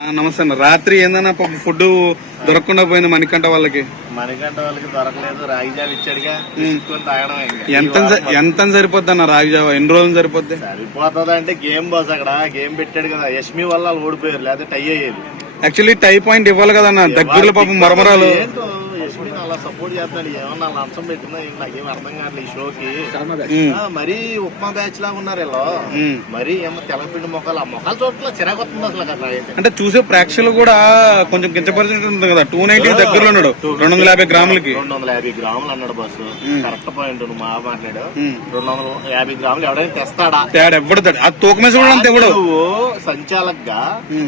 నమస్తే అన్న. రాత్రి ఏందన్నా ఫుడ్ దొరకకుండా పోయింది మణికంఠ వాళ్ళకి? మనకంట వాళ్ళకి దొరకలేదు. రాగి జావ ఇచ్చాడుగా. ఎంత ఎంత సరిపోద్ది అన్న రాగిజావ ఎన్ని రోజులు సరిపోద్ది? సరిపోతుంది అంటే గేమ్ బాస్ అక్కడ. గేమ్ పెట్టాడు కదా. యష్మి వల్ల వాళ్ళు ఓడిపోయారు. లేదా టై అయ్యేది. యాక్చువల్లీ టై పాయింట్ ఇవ్వాలి కదన్న. దగ్గరలో పాపం మరమరాలు. అలా సపోర్ట్ చేస్తాడు ఏమన్నా లంచం పెట్టినా నాకేం అర్థం కావట్లేదు ఈ షోకి. మరీ ఉప్మా బ్యాచ్ లాగా ఉన్నారు వీళ్ళు. మరీ ఏమో తెల్లపిండి మొక్కలు. ఆ మొక్కలు చోట్ల చిరాకొస్తుంది అసలు కదా అంటే చూసే ప్రేక్షకులు కూడా కొంచెం కించపరిచినట్టు కదా. టూ నైన్టీ దగ్గరలో ఉన్నాడు. రెండు వందల యాభై గ్రాములకి. రెండు వందల యాభై గ్రాములు అన్నాడు బస్సు కరెక్ట్ పాయింట్ మా మాట్లాడు. రెండు వందల యాభై గ్రాములు ఎవడైనా తెస్తాడా? తేడా ఎవ్వడు తేడా. ఆ తూకమేసి కూడా అంతే ఎవడు నువ్వు సంచాలక్గా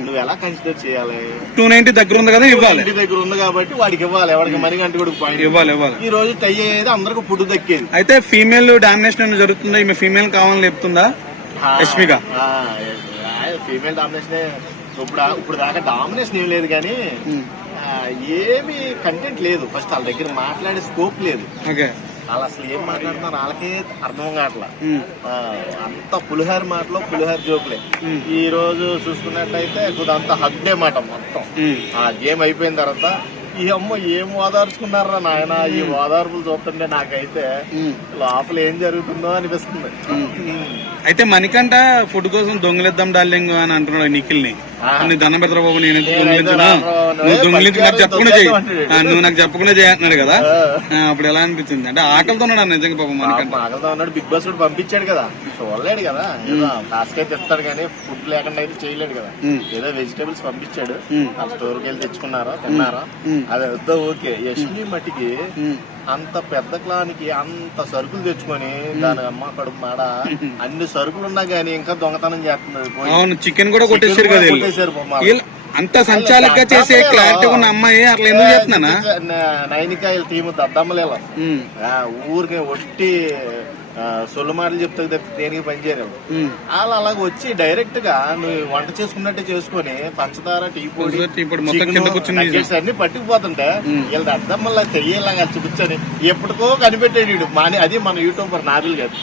నువ్వు ఎలా కన్సిడర్ చేయాలి? టూ నైన్టీ దగ్గర ఉంది కదా ఇవ్వాలి. దగ్గర ఉంది కాబట్టి వాడికి ఇవ్వాలి. ఎవరికి మనీ గంట పాయింట్ ఇవ్వాలి ఇవ్వాలి. ఈ రోజు టై అయ్యేది అందరికి ఫుడ్ దక్కేది. అయితే ఫీమేల్ డామినేషన్ జరుగుతుందా? ఈమె ఫీమేల్ కావాలని చెప్తుందా? యష్మిక ఫీమేల్ డామినేషన్ ఇప్పుడు ఇప్పుడు దాకా డామినేషన్ ఏం లేదు కానీ ఏమి కంటెంట్ లేదు. ఫస్ట్ వాళ్ళ దగ్గర మాట్లాడే స్కోప్ లేదు. ఓకే. వాళ్ళు అసలు ఏం మాట్లాడుతున్నారు వాళ్ళకే అర్థం కావట్లా. అంత పులిహార మాటలో పులిహార జోకులే. ఈ రోజు చూసుకున్నట్టయితే కొద్దిగా హగ్డే మాట మొత్తం. ఆ గేమ్ అయిపోయిన తర్వాత ఈ అమ్మ ఏం ఓదార్చుకున్నారా నాయన? ఈ ఓదార్పులు చూస్తుంటే నాకైతే. లోపల ఏం జరుగుతుందో అనిపిస్తుంది. అయితే మణికంట ఫుడ్ కోసం దొంగిలిద్దాం డార్లింగ్ అని అంటున్నాడు నిఖిల్ ని దండం పెడతారా బాబు నేను దొంగిలించను. నువ్వు దొంగిలించి నాకు చెప్పకుండా ఆ, నువ్వు నాకు చెప్పకుండా చేయన్నాడు కదా. అప్పుడు ఎలా అనిపించింది? అంటే ఆకలితో ఉన్నాడు నిజంగా పాపం మణికంఠ మాగలతో ఉన్నాడు బిగ్ బాస్ కూడా పంపించాడు కదా. చూడలేడు కదా. ఏదో కాస్క్ అయితే ఇస్తాడు కానీ ఫుడ్ లేకుండా అయితే చేయలేడు కదా. ఏదో వెజిటేబుల్స్ పంపించాడు. ఆ స్టోర్కి వెళ్ళి తెచ్చుకున్నారా తిన్నారా. అది వద్దా ఓకే. యష్మి మట్టికి అంత పెద్ద క్లానికి అంత సరుకులు తెచ్చుకొని దాని అమ్మ కడుపు మాడ అన్ని సరుకులు ఉన్నా గానీ ఇంకా దొంగతనం చేస్తుంది పోయి. అవును చికెన్ కూడా కొట్టేసారు కదా. కొట్టేశారు అంత సంచాలకంగా చేసే క్లారిటీ ఉన్న అమ్మాయి అట్లా ఎందుకు చేస్తున్నానా? నైనికాయల టీము దద్దమ్మలేలా. ఊరికి ఒట్టి సొల్లు మాటలు చెప్తా తప్పితే దేనికి పనిచేయరు ఉమ్. వాళ్ళు అలాగ వచ్చి డైరెక్ట్గా నువ్వు వంట చేసుకున్నట్టే చేసుకొని పంచదార టీ పొడి అన్ని పట్టుకుపోతుంటే వీళ్ళ అర్థం వల్ల తెలియలాగా చూపించని ఎప్పటికో కనిపెట్టాడు మాని అది మన యూట్యూబర్ నాదులు కాదు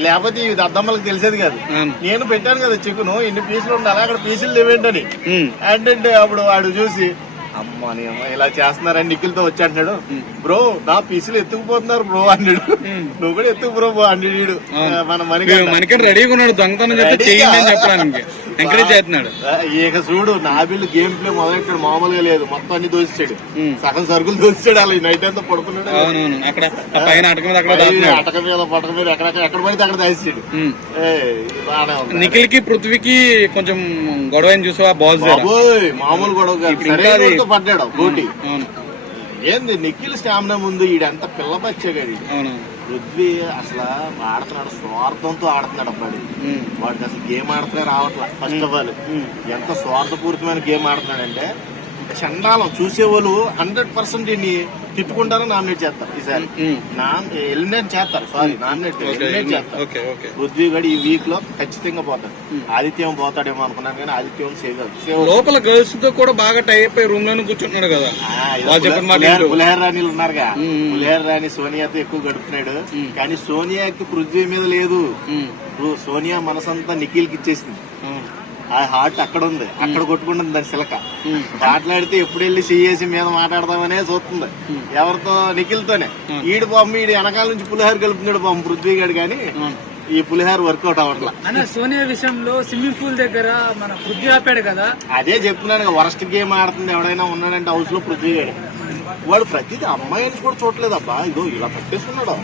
లేకపోతే ఇది అద్దమ్మలకు తెలిసేది కాదు. నేను పెట్టాను కదా చికెన్ ఇన్ని పీసులు ఉండాలి అక్కడ పీసులు లేవేంటని. అంటే అప్పుడు వాడు చూసి అమ్మ ఇలా చేస్తున్నారని నిఖిల్తో వచ్చి అంటున్నాడు. బ్రో నా పీసులు ఎత్తుకుపోతున్నారు బ్రో అన్నాడు. నువ్వు కూడా ఎత్తుకు బ్రో బో అన్నాడు. మన వీడు మణికంఠ రెడీగా ఉన్నాడు దొంగతనం అని చెప్పడానికి. ఎంకరేజ్ చేస్తున్నాడు. ఇక చూడు నా బిల్లు గేమ్ ప్లే మొదలెట్టాడు మామూలుగా లేదు. మొత్తం అన్ని దోసిచ్చాడు. సగం సరుకులు దోసిచ్చాడు. అలా నైట్ అంతా పడుకున్నాడు. అవునవును. అక్కడ పైన అటక మీద అక్కడ అటక మీద పటక మీద ఎక్కడెక్కడ ఎక్కడ పడితే అక్కడ దాచాడు నిఖిల్కి పృథ్వీకి కొంచెం గొడవ అని చూసావా బాస్ మామూలు గొడవ పడ్డాడు ఏంది నిఖిల్ స్టామినా ముందు ఈడంత పిల్ల పచ్చగాడు అవును పృథ్వీ అసలు ఆడుతున్నాడు స్వార్థంతో ఆడుతున్నాడు అబ్బాడు ఉమ్. వాడికి అసలు గేమ్ ఆడుతున్నా రావట్లా ఫస్ట్ ఆఫ్ ఆల్. ఎంత స్వార్థపూరితమైన గేమ్ ఆడుతున్నాడంటే చండాలం చూసేవాళ్ళు హండ్రెడ్ పర్సెంట్ దీన్ని తిట్టుకుంటారని నామినేట్ చేస్తారు ఈసారి. ఎలిమినేట్ చేస్తారు సారీ నామినేట్ ఎలిమినేట్ చేస్తారు. పృథ్వీ గడి ఈ వీక్లో ఖచ్చితంగా పోతాడు. ఆదిత్యం పోతాడేమో అనుకున్నాను కానీ ఆదిత్యం సేవ్ లోపల గర్ల్స్తో కూడా బాగా టై అయిపోయి రూమ్లోనే కూర్చుంటున్నాడు కదా. పులిహేర రాణిలు ఉన్నారుగా. పులిహేర రాణి సోనియాతో ఎక్కువ గడుపుతున్నాడు. కానీ సోనియాకి పృథ్వీ మీద లేదు. సోనియా మనసంతా నిఖిల్కి ఇచ్చేసింది. ఆ హార్ట్ అక్కడ ఉంది. అక్కడ కొట్టుకుంటుంది దాని సిలక. మాట్లాడితే ఎప్పుడు వెళ్ళి సిఏసి మీద మాట్లాడదామనే చూస్తుంది. ఎవరితో? నిఖిల్తోనే. ఈడు బాంబు ఈడు వెనకాల నుంచి పులిహార కలుపుతున్నాడు బాంబు పృథ్వీ గారు కానీ. ఈ పులిహార వర్కౌట్ అవ్వట్లా. అన్న సోనియా విషయంలో స్విమ్మింగ్ పూల్ దగ్గర మన పృథ్వీ ఆపాడు కదా. అదే చెప్తున్నాను వరస్ట్ గేమ్ ఆడుతుంది ఎవడైనా ఉన్నాడంటే హౌస్లో పృథ్వీ గారు వాడు ప్రతిదీ అమ్మాయిని కూడా చూడలేదు అబ్బా ఇదో ఇలా పట్టేసుకున్నాడు.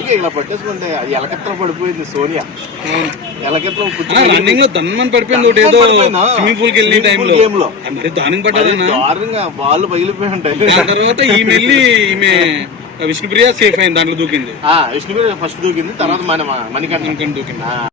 ఇక ఇలా పట్టేసుకుంటే అది ఎలకెత్త పడిపోయింది సోనియా. అవును. ఎలకెత్త ఆ, రన్నింగ్లో దన్మని పడిపోయింది ఒకటి ఏదో? స్విమ్మింగ్ పూల్కి వెళ్ళిన టైంలో. మరి దానికి పడ్డదన్నా దారుణంగా బాల్ పగిలిపోయి ఉంటాయి తర్వాత ఈమె వెళ్ళి ఈమె విష్ణుప్రియ సేఫ్ అయింది దాంట్లో దూకింది. ఆ విష్ణు ఫస్ట్ దూకింది తర్వాత మన మణికంఠ. దూకింది.